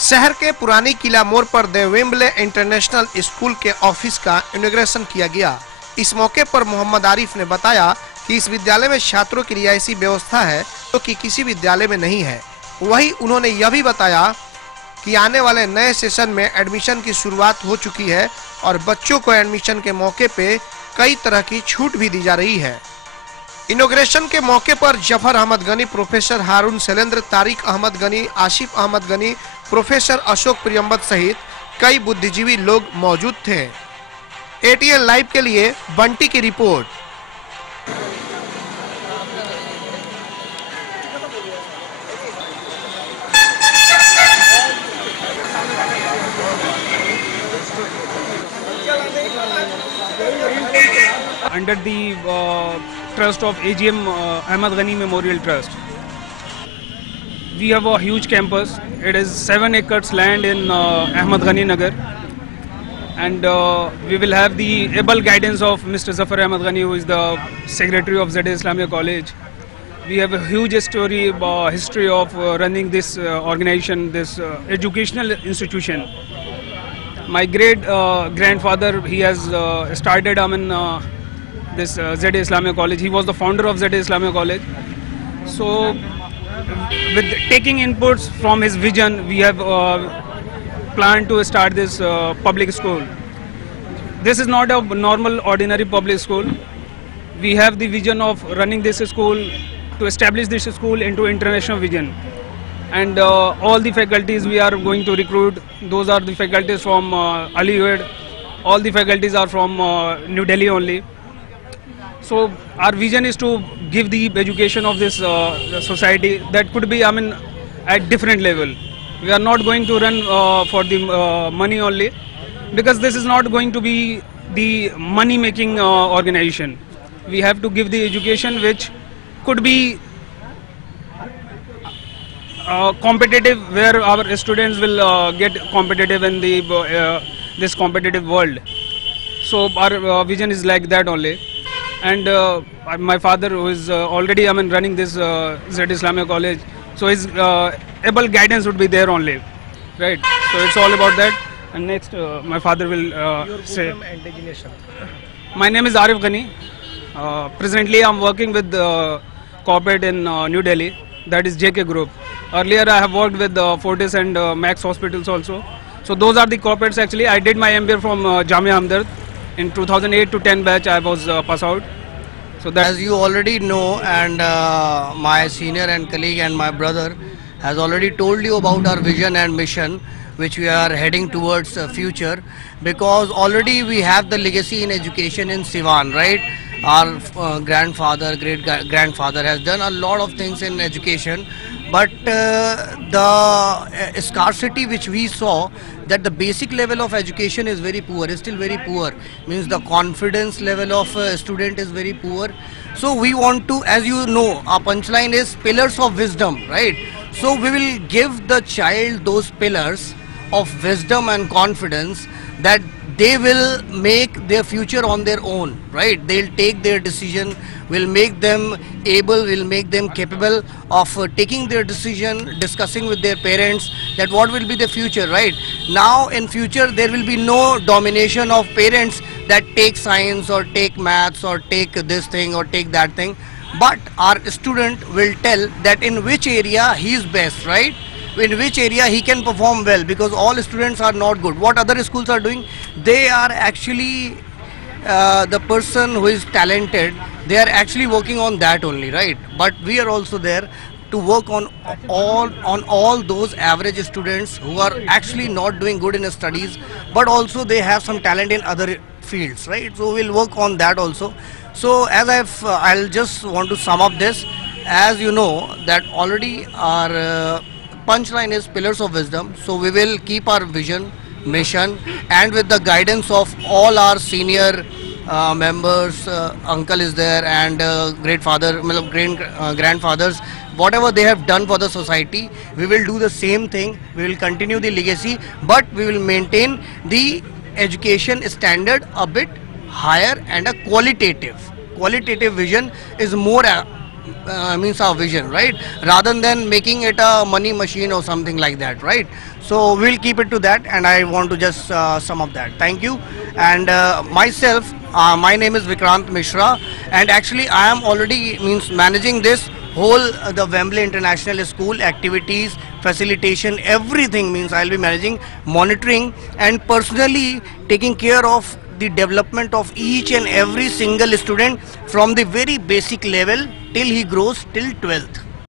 शहर के पुरानी किला मोड़ पर द वेम्बले इंटरनेशनल स्कूल के ऑफिस का इनॉग्रेशन किया गया। इस मौके पर मोहम्मद आरिफ ने बताया कि इस विद्यालय में छात्रों की रिहायशी व्यवस्था है जो कि किसी विद्यालय में नहीं है। वहीं उन्होंने यह भी बताया कि आने वाले नए सेशन में एडमिशन की शुरुआत हो चुकी है और बच्चों को एडमिशन के मौके पे कई तरह की छूट भी दी जा रही है। इनॉग्रेशन के मौके पर जफर अहमद गनी, प्रोफेसर हारून शैलेंद्र, तारिक अहमद गनी, आसिफ अहमद गनी, प्रोफेसर अशोक प्रियंवत सहित कई बुद्धिजीवी लोग मौजूद थे। एटीएन लाइव के लिए बंटी की report. Under the trust of AGM Ahmad Ghani Memorial Trust, we have a huge campus. It is 7 acres land in Ahmad Ghani Nagar, and we will have the able guidance of Mr. Zafar Ahmad Ghani, who is the secretary of ZA Islamia College. We have a huge history of running this organization, this educational institution. My great grandfather, he has started this ZA Islamia College. He was the founder of ZA Islamia College. So with taking inputs from his vision, we have planned to start this public school. This is not a normal ordinary public school. We have the vision of running this school, to establish this school into international vision. And all the faculties we are going to recruit, those are the faculties from Aligarh. All the faculties are from New Delhi only. So our vision is to give the education of this society that could be, at different level. We are not going to run for the money only, because this is not going to be the money-making organization. We have to give the education which could be competitive, where our students will get competitive in the this competitive world. So our vision is like that only. And my father, who is already running this ZA Islamia College, so his able guidance would be there only, right? So it's all about that. And next, my father will say. My name is Arif Ghani. Presently, I'm working with corporate in New Delhi, that is JK Group. Earlier, I have worked with Fortis and Max Hospitals also. So those are the corporates actually. I did my MBA from Jamia Hamdard. In 2008 to 10 batch, I was passed out. So that, as you already know, and my senior and colleague and my brother has already told you about our vision and mission, which we are heading towards the future, because already we have the legacy in education in Siwan, right? Our grandfather, great grandfather has done a lot of things in education, but the scarcity which we saw, that the basic level of education is very poor, is still very poor, means the confidence level of student is very poor. So we want to, as you know, our punchline is pillars of wisdom, right? So we will give the child those pillars of wisdom and confidence, that they will make their future on their own, right? They'll take their decision, will make them able, will make them capable of taking their decision, discussing with their parents that what will be the future, right? Now in future there will be no domination of parents that take science or take maths or take this thing or take that thing, but our student will tell that in which area he is best, right? In which area he can perform well, because all students are not good. What other schools are doing, they are actually the person who is talented, they are actually working on that only, right? But we are also there to work on all those average students who are actually not doing good in studies, but also they have some talent in other fields, right? So we'll work on that also. So as I'll just want to sum up this. As you know that already our punchline is pillars of wisdom. So we will keep our vision, mission, and with the guidance of all our senior members, uncle is there, and grandfathers, whatever they have done for the society, we will do the same thing. We will continue the legacy, but we will maintain the education standard a bit higher, and a qualitative vision is more means our vision, right? Rather than making it a money machine or something like that, right? So we'll keep it to that, and I want to just sum up that. Thank you. And myself, my name is Vikrant Mishra, and actually I am already means managing this whole the Wembley International School activities, facilitation, everything. Means I'll be managing, monitoring, and personally taking care of the development of each and every single student from the very basic level till he grows till 12th.